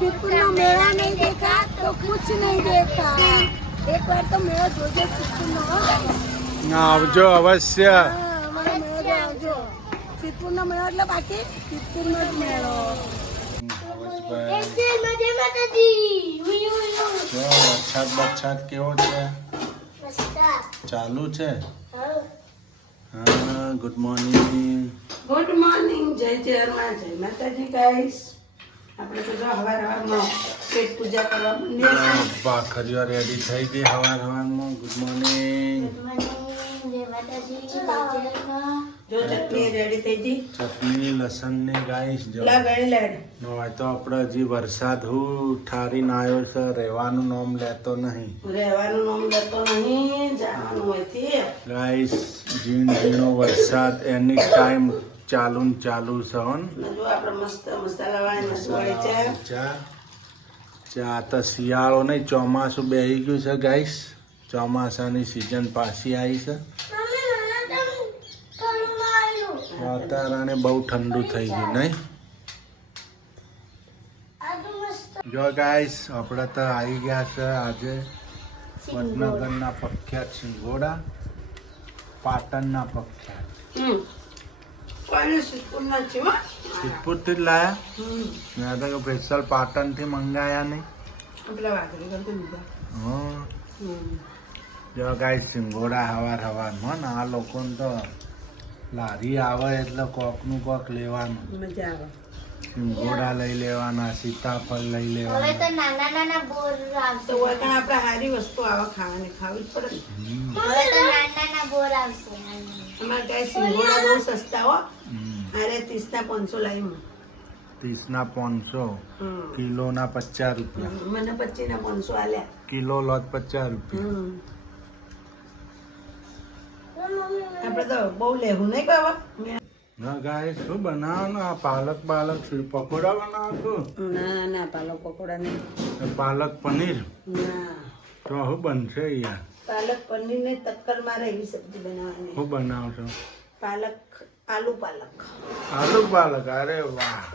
सिद्धपुर में मेला नहीं देखा तो कुछ नहीं देखा। एक बार तो मेला जोजो सिद्धपुर में आवजो अवश्य सिद्धपुर નો મેળો એટલે બાકી સિद्धपुर નો જ મેળો। વરસાદ કેવો છે? ચાલુ છે? હા, ગુડ મોર્નિંગ। ગુડ મોર્નિંગ, જય જય હનુમાન, જય માતાજી ગાઈસ। આપણે તો જો હવારમાં પેટ પૂજા કરવા માંડીએ છીએ। ભાખરીઓ રેડી થઈ ગઈ હવારમાં। Good morning. જો ચટણી રેડી થઈ ગઈ, ચટણી લસણ ની ગાઈસ જો લગાડી લેડ નવાય તો આપણે હજી વરસાદ હું ઠારીને આવ્યો છે, રહેવાનું નામ લેતો નહીં। રહેવાનું નામ લેતો નહીં, જવાનું હોયથી ગાઈસ ઝીણ ઝીણો વરસાદ એની ટાઈમ ચાલુ ને ચાલુ છે। જો આપણે મસ્ત મસાલાવાળી નસવાળી ચા ચા તો શિયાળો નહીં ચોમાસું બેસી ગયું છે ગાઈસ। ચોમાસાની સિઝન પાછી આવી છે। વાતાવરણ બહુ ઠંડુ થઈ ગયું નહીં? જો ગાઈસ આપણે તો આવી ગયા છે આજે વડનગરના પ્રખ્યાત સિંગોડા, પાટણના પ્રખ્યાત। કોઈને સિદ્ધપુરના છે હો, સિદ્ધપુરથી જ લાયા? મેં તો સ્પેશિયલ પાટણથી મંગાયા નહીં। પેલા વાઘરી કરતો લીધા। હા, જો ગાઈસ સિંગોડા હવારમાં ને આ લોકોને તો લારી આવે એટલે કોકનું કોક લેવાનું, મજા આવે। સિંગોડા લઈ લેવાના, સીતાફળ લઈ લેવાના। તો નાના નાના બોર આવશે। તો વળતા આપણે સારી વસ્તુ આવે ખાવાની, ખાવી જ પડે ને। હવે તો નાના નાના બોર આવશે। અમારે ત્યાં સિંગોડા બહુ સસ્તા હો। અરે 30 ના 500 લાવી 30 ના 500, કિલોના 50 રૂપિયા। મને 25 ના 500 આલ્યા। કિલો લોટ 50 રૂપિયા। આપણે તો બહુ લેવું નહીં બાબા। ના ગાઈસ શું બનાવવાનું? આ પાલક પકોડા બનાવશું? ના ના પાલક પકોડા નહીં, પાલક પનીર ના તો શું બનશે યાર? પાલક પનીર ને તક્કર મારે એવી સબ્જી બનાવવાની। શું બનાવશો? પાલક, આલુ પાલક। આલુ પાલક? અરે વાહ,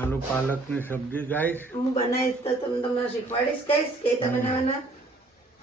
આલુ પાલકની સબ્જી ગાઈસ હું બનાવીશ તો તમને શીખવાડીશ, કહીશ કે રીતે બનાવવાના।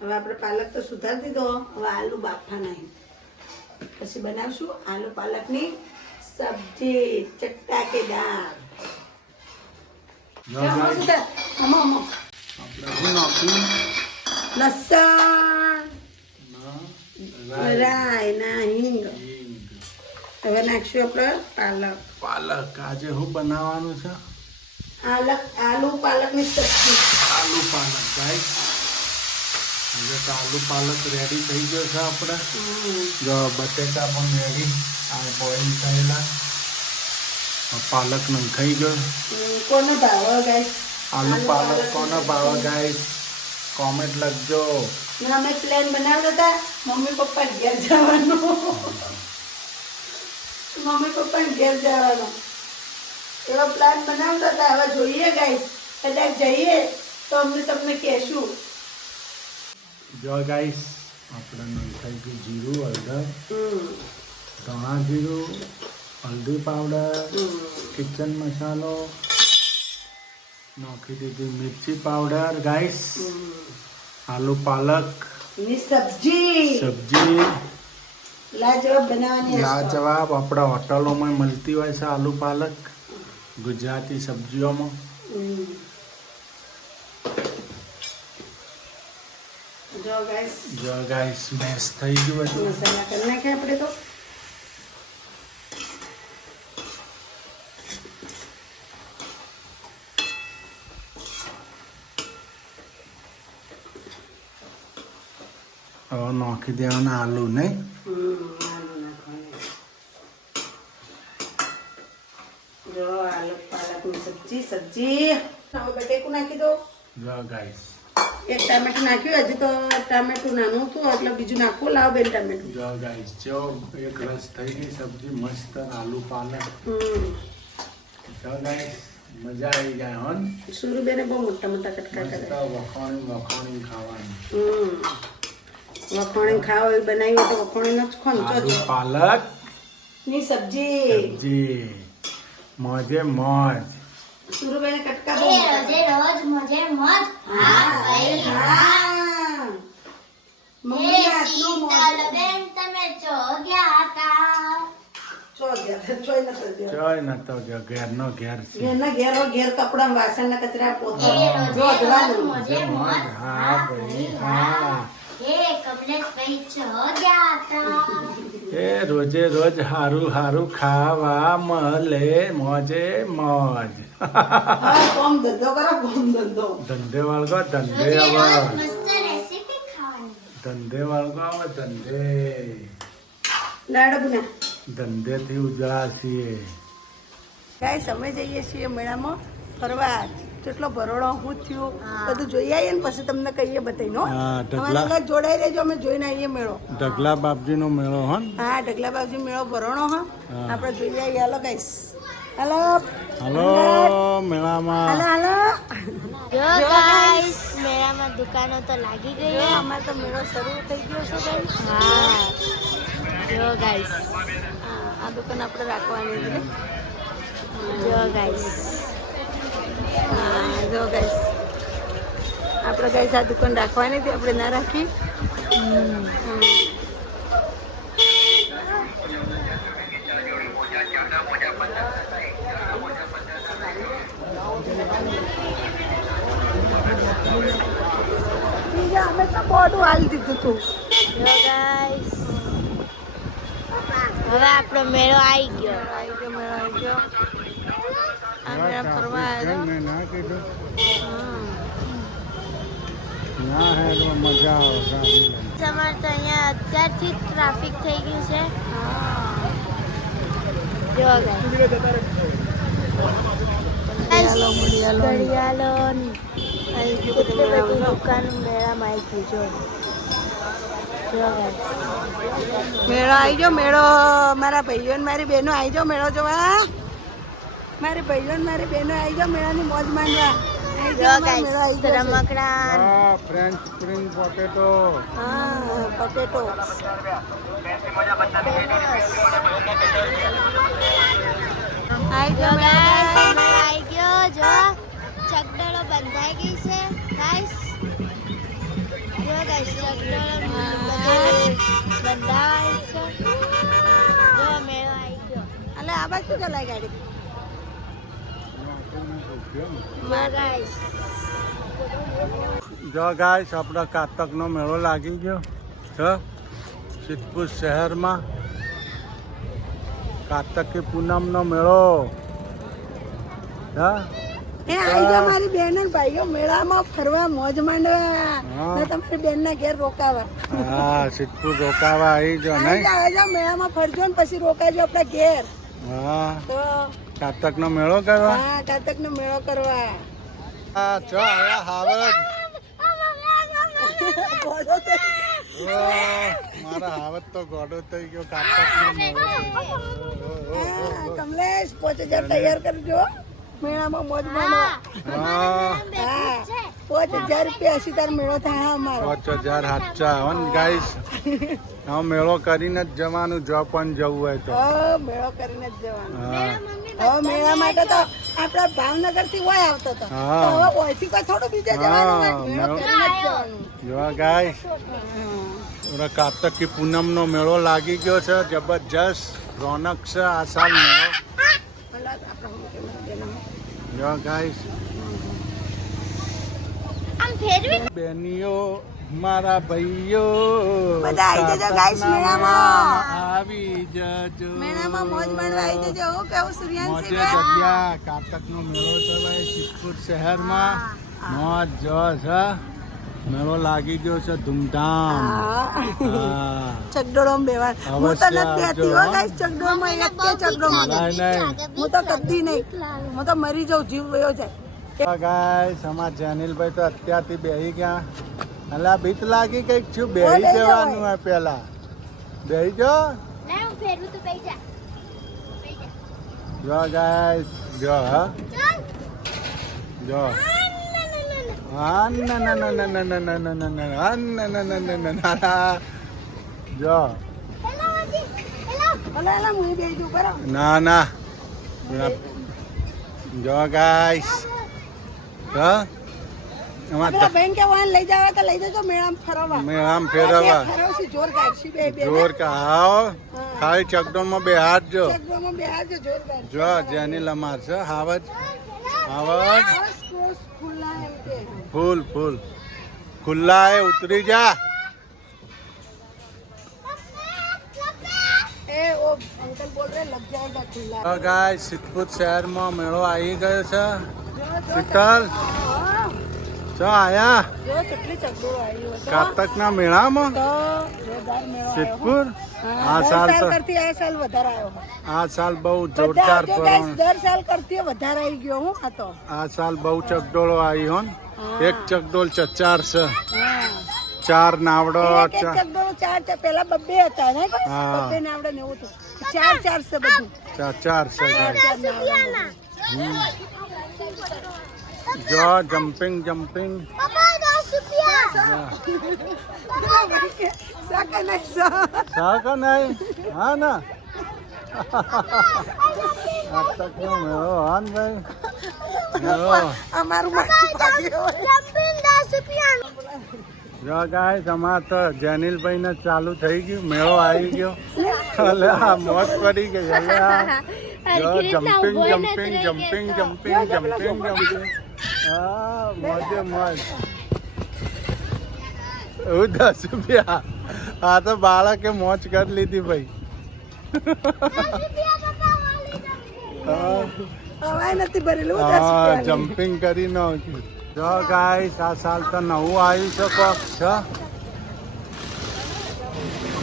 હવે આપણે પાલક તો સુધારી દીધો, હવે આલુ બાફા નહીં, પછી બનાવશું આલુ પાલકની સબ્જી ચટાકેદાર। જો ગાઈસ આપણે શું નાખ્યું? લસણ, રાઈ ના હિંગ, હવે નાખશું આપણે પાલક। આજે શું બનાવવાનું છે? આલુ પાલકની સબ્જી। આલુ પાલક ગાઈસ। હવે તો આલુ પાલક રેડી થઈ ગયો છે આપણે। જો બટેટા પણ રેડી, આ બોઇલ થયેલા। પાલક નખાઈ ગયો। કોને ભાવે ગાઈસ આલુ પાલક કોને ભાવે ગાઈસ? કોમેન્ટ લખજો। ના અમે પ્લાન બનાવતા હતા મમ્મી પપ્પા ઘેર જવાનો, મમ્મી પપ્પા ઘેર જવાનો એવો પ્લાન બનાવતા હતા। હવે જોઈએ ગાઈસ, કદાચ જઈએ તો અમને તમને કહેશું। જો ગાઈસ આપણે નખાઈ ગયું જીરું, હળદર, ધાણા જીરું, હલ્દી પાવડર, કિચન મસાલો, નાખી દીધી મિર્ચી પાવડર ગાઈસ। આલુ પાલક ની સબ્જી લાજવાબ બનાવવાની હશે। લાજવાબ, આપણા હોટલોમાં મળતી હોય છે આલુ પાલક, ગુજરાતી સબ્જીઓમાં। જો ગાઈસ મેશ થઈ ગયું હતું। મસાલા કરી નાખ્યા આપણે તો। હવે નાખી દેવાના આલુ નહીં? આલુ નાખવાની। જો આલુ પાલકની સબ્જી। હવે બટેકું નાખી દો। જો ગાઈસ એક ટામેટું નાખ્યું, હજુ તો ટામેટું નાનું હતું એટલે બીજું નાખવું। લાવ બેન ટામેટું। જો ગાઈસ જો એક રસ થઈ ગઈ સબ્જી મસ્ત આલુ પાલક। જો ગાઈસ મજા આવી જાય હો। સુરુબેને બહુ મોટા મોટા કટકા મસ્ત કર્યા। વખોણી ખાવાની। વખોણી ખાવ એવી બનાવી હોય તો વખોણીનો જ ખોન આલુ પાલક ની સબ્જી। મોજે મોજ। સુરુબેને કટકા બહુ એ મોટા રોજે રોજ મજે મત હા ભાઈ હા એ મમ્મીના હાથનું મોઢું. શીતલબેન તમે ચો ગયા હતા ચોય નતો ગયો. જોઈ નતો ગયો ઘેરનો ઘેર છે ઘેરના ઘેર કપડા વાસણના કચરા પોતા એ રોજે રોજ રોધવાનું. મજે મત હા ભાઈ હા એ કમલેશભાઈ ચો ગયા હતા એ રોજે રોજ હારું ખાવા મળે મોજે મોજ હા કોમ ધંધો કરો કોમ ધંધો. ધંધે વાળગો ધંધે રોજે રોજ આવે મસ્ત રેસીપી ખાવાની ધંધે વાળગો આવે ધંધે લાડુ બના ધંધેથી ઉજળા છીએ ગાઈસ અમે જઈએ છીએ મેળામાં ફરવા. કેટલો ભરોડો હું થયું બધું જોઈ આવીએ ને પછી તમને કહીએ બતાવીને હો. હા, ઢગલા. અમારા સાથે જોડાઈ રહેજો, અમે જોઈને આવીએ મેળો. ઢગલા બાપજીનો મેળો હો ને? હા ઢગલા બાપજી મેળો ભરોણો હા હા. આપણે જોઈ આવીએ. હાલો ગાઈસ હાલો હલો મેળામાં હાલો હાલો જો ગાઈસ મેળામાં દુકાનો તો લાગી ગઈ જો અમારે તો મેળો શરૂ થઈ ગયો છે ગાઈસ. હા જો ગાઈસ હા, આ દુકાન આપણે રાખવાની છે. જો ગાઈસ હા જો ગાઈસ આપણે ગાઈસ આ દુકાન રાખવાની હતી, આપણે ના રાખી. હમ. બીજા અમે તો બોર્ડું હાલી દીધું હતું. જો ગાઈસ હવે આપણો મેળો આવી ગયો આવી ગયો મેળો આવી ગયો. આ મેળા ફરવા આવ્યો. મેં ના કીધું હમ. ના હે તો મજા આવે સારી લાગે. તમારે તો અહીંયા અત્યારથી જ ટ્રાફિક થઈ ગયું છે હા. જો ગાઈસ ઘડિયાળો, ઘડિયાળો. ઘડિયાળો આવી ગયું બધું કેટલી બધી મેળામાં. દુકાન મેળામાં આવી ગયું જો ગાઈસ મેળો આવી ગયો મેળો. મારા ભાઈઓ ને મારી બહેનો આવી જાઓ મેળો જોવા. મારી ભાઈઓ ને મારી બહેનો આવી જાઓ મેળાની મોજ માણવા. આવી જો જાઓ, અમારો ગાઈસ મેળો આવી ગયો છે. રમકડા હા ફ્રેન્ચ સ્પ્રિંગ પોટેટો હા પટેટો. આવી જો જાઓ મેળો ગાઈસ ગાઈસ. મેળો આવી ગયો જો ચકડોળો બંધાઈ ગઈ છે ગાઈસ જો ગાઈસ ચકડોળો બધી બંધાઈ છે જો મેળો આવી ગયો અલે આ બાજુ ચલાય ગાડી. જો ગાઈસ જો ગાઈસ આપણા કાતકનો મેળો લાગી ગયો છે સિદ્ધપુર શહેરમાં. કાતકી પૂનમનો મેળો હા એ આવી જાઓ મારી બહેનો ને ભાઈઓ મેળામાં ફરવા મોજ માંડવા. હા. ને તમારી બહેનના ઘેર રોકાવા. હા સિદ્ધપુર રોકાવા આવી જો નહીં આવી જાઓ મેળામાં ફરજો ને પછી રોકાજો આપણા ઘેર. હા તો કાતકનો મેળો કરવા હા કાતકનો મેળો કરવા. હા ચો આયા હાવજ બોલો તો. મારા હાવજ તો ગોડો થઈ ગયો કાતકનો મેળો હા, કમલેશ 5000 તૈયાર કરજો મેળામાં મોજ માણવા. હા હા 5000 રૂપિયા હસી તાર મેળો થાય હા અમારો. 5000 હાચા હો ને ગાઈસ આ મેળો કરીને જ જવાનું જો પણ જવું હોય તો હા મેળો કરીને જ જવાનું. હા હવે મેળા માટે તો આપણા ભાવનગર થી હોય આવતો હતો. હા. તો હવે ઓયથી કોઈ થોડું બીજે જવાનું હોય. હા, મેળો મેળો. કરીને જ જવાનું. જો ગાઈસ ઓલા કાતકી પૂનમનો મેળો લાગી ગયો છે જબરજસ્ત રોનક છે આ સાલ મેળો ભલા આપણા હું કે મારી બહેનો. જો ગાઈસ આમ ફેરવી બેનીઓ મારા ભાઈઓ બધા આવી જજો guys કાતકના મેળામાં. આવી જજો મેળામાં મોજ માણવા આવી જજો. હું કેવું મોજે સૂર્યાંશી બેન? જગ્યા કાતકનો મેળો છે ભાઈ સિદ્ધપુર શહેરમાં મોજ જો છે મેળો લાગી ગયો છે ધૂમધામ હા. હા ચકડોળમાં બેવા. હું તો અવશ્ય નથી આવજો, હતી હો હો. guys ચકડોળમાં એક કે ચકડોળમાં. નહીં નહીં હું તો કદી નહીં. હું તો મરી જાઉં જીવ વયો જાય. ગાઈસ અમાર જેનિલભાઈ તો અત્યારથી બેહી ગયા. અલા બીક લાગી કઈક છું બેહી બેહી જવાનું જવાય. હોય પેલા બેહી જો ના હું ફેરવું તો પૈ જા જો ગાઈસ જો હા જો હા ના ના ના ના ના ના ના ના ના ના હા ના ના ના ના ના ના ના જો અલા અલા હું બેહી જાઉં બરાબર. ના ના જો ગાઈસ હા એમાં આપણા બેન કે વાહન લઈ જાવ તો લઈ જજો મેળામાં ફરવા. મેં આમ ફેરવા ફરવશી જોર કાઢશી બે બે જોર કા આવો ખાલી ચકડોળમાં બે હાથ જો ચકડોળમાં બે હાથ જોર કાઢ. જો જેની લમાર છે હાવજ હાવજ ખુલ્લા એમ કે. ફૂલ ફૂલ ખુલ્લા હે ઉતરી જા એ ઓ અંકલ બોલ રહે લગ જાएगा ખુલ્લા. તો ગાઈસ સિદ્ધપુર શહેરમાં મેળો આવી ગયો છે શીતલ ચો આયા જો કેટલી ચકડોળ આવી હોય તો કારતકના મેળામાં તો જોરદાર મેળો આવ્યો. સિદ્ધપુર આ દર સાલ સાલ તો કરતી આ સાલ વધારે આવ્યો. આ સાલ બહુ બધા જોરદાર જો પરણ guys, દર સાલ કરતી વધારે આવી ગયો હું આ તો. આ સાલ બહુ ચકડોળો આવી હોન એક ચકડોળ ચચાર છે હા. ચાર નાવડો એક એક ચકડોળ ચાર પેલા બબ્બે હતા ને હા. બબ્બે નાવડે ને એવું હતું. ચાર ચાર છે બધું. ચાર છે ગાઈસ ચાર નાવડા. જો જમ્પિંગ જમ્પિંગ સાકા નહીં સા. સાકા નહીં હા ના કારતકનો મેળો હા ને ભાઈ મેળો અમારું માથું પાડ્યું. જો ગાઈસ અમાર તો જેનિલભાઈ ને ચાલુ થઈ ગયું મેળો આવી ગયો એટલે આ મોજ પડી ગઈ એટલે આ જો jumping jumping jumping jumping jumping jumping હા મોજે મોજ એવું 10 રૂપિયા આ તો બાળકે મોજ કરી લીધી ભાઈ હવાય નથી ભરેલું 10 હા રૂપિયાની. જમ્પિંગ કરી નાખ્યું જો ગાઈસ આ સાલ તો નવું આવ્યું છે કોક છે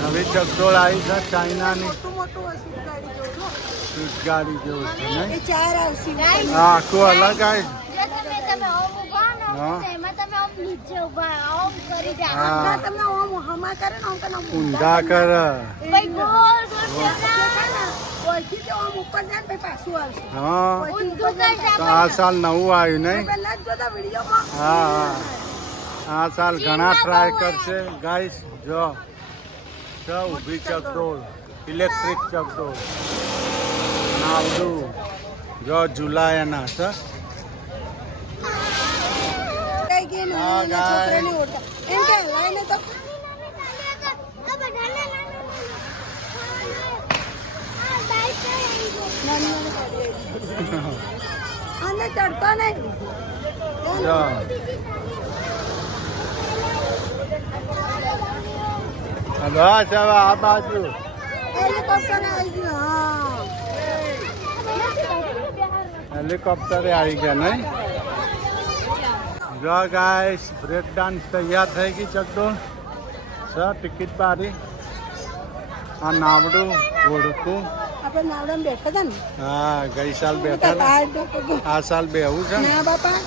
નવી ચકડોળ આવી છે ચાઇનાની મોટું મોટું હશે ગાડી જેવું. સ્વીટ ગાડી જેવું છે નહીં એ ચાર આવશે. હા આખું અલગ આવી હા હા ના તમને ઓમ હમા કરે ને ઓમ કે ઓમ ઊંધા કર ઓળખી તો ઓમ ઉપર જાય ને પછી પાછું આવશે. હા ઓળખી ઉપર જાય ને તો આ સાલ નવું આવ્યું નહીં પહેલા જ જોતા વિડીયોમાં. હા હા આ સાલ ઘણા ટ્રાય કરશે ગાઈસ જો જો ઊભી ચકડોળ ઇલેક્ટ્રિક ચકડોળ નાવડું જો ઝુલાયાના છે કઈ ગઈ ને હા, એના છોકરાને ઓળખા. એમ કે લાઈને તો નાની નાની ગાડી આવી. આને ચડતો નહીં. જો બસ હવે આ બાજુ હેલિકોપ્ટર આવી ગયું. હા હેલિકોપ્ટરે આવી ગયા નહીં જો ગાઈસ બ્રેક ડાન્સ તૈયાર થઈ ગઈ ચકડોળ છે ટિકિટ બારી આ નાવડું ઓળખું આપણે નાવડામાં બેઠા હતા ને હા ગઈ સાલ બેઠા હતા આ સાલ બેહવું છે ને ના બાપા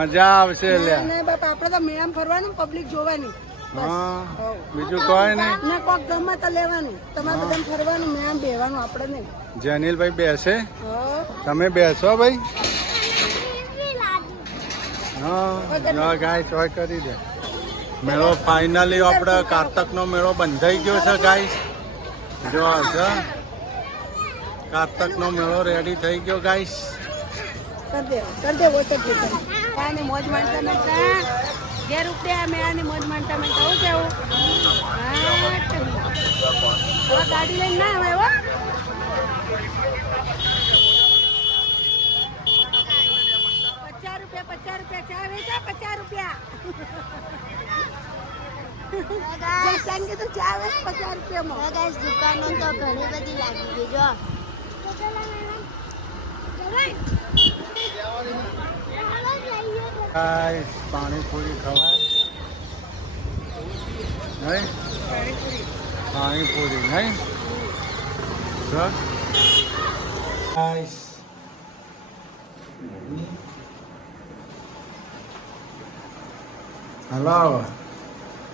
મજા આવશે લ્યા ના બાપા આપણે તો મેળામાં ફરવાનું પબ્લિક જોવાની. હા બીજું કોઈ નહીં ના કોક ગમે તો લેવાનું તમારે બધાને ફરવાનું મેળામાં બેહવાનું આપણે નહીં. જેનિલભાઈ બેસે હા. તમે બેસો ભાઈ હા જો ગાય ચોય કરી દે મેળો ફાઇનલી આપણે કારતકનો મેળો બંધાઈ ગયો છે ગાઈસ જો છે કારતકનો મેળો રેડી થઈ ગયો ગાઈસ કરી દે વોટર પ્રૂફ કાને મોજ માણતા નતા ઘેર ઉપડ્યા મેળાની મોજ માણતા નતા હું કેવું હા ગાડી લઈને ના આવે હો. 50 રૂપિયા ચા વેચા 50 રૂપિયા જયસાન કે તો ચા વેચ 50 રૂપિયામાં. દુકાનો તો ઘણી બધી લાગી ગઈ જો ગાઈસ પાણીપુરી ખવાય નહીં પાણીપુરી નહીં ગાઈસ હલો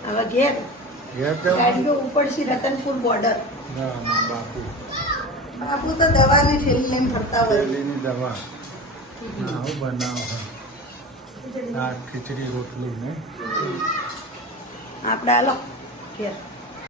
હવે ઘેર ઘેર કેવું ગાડીઓ ઉપડશી રતનપુર બોર્ડર. ના ના બાપુ બાપુ તો દવાની થેલી લઈને ફરતા હોય. પેલીની દવા આવું બનાવો શાક ખીચડી રોટલી નહીં આપણે હાલો ઘેર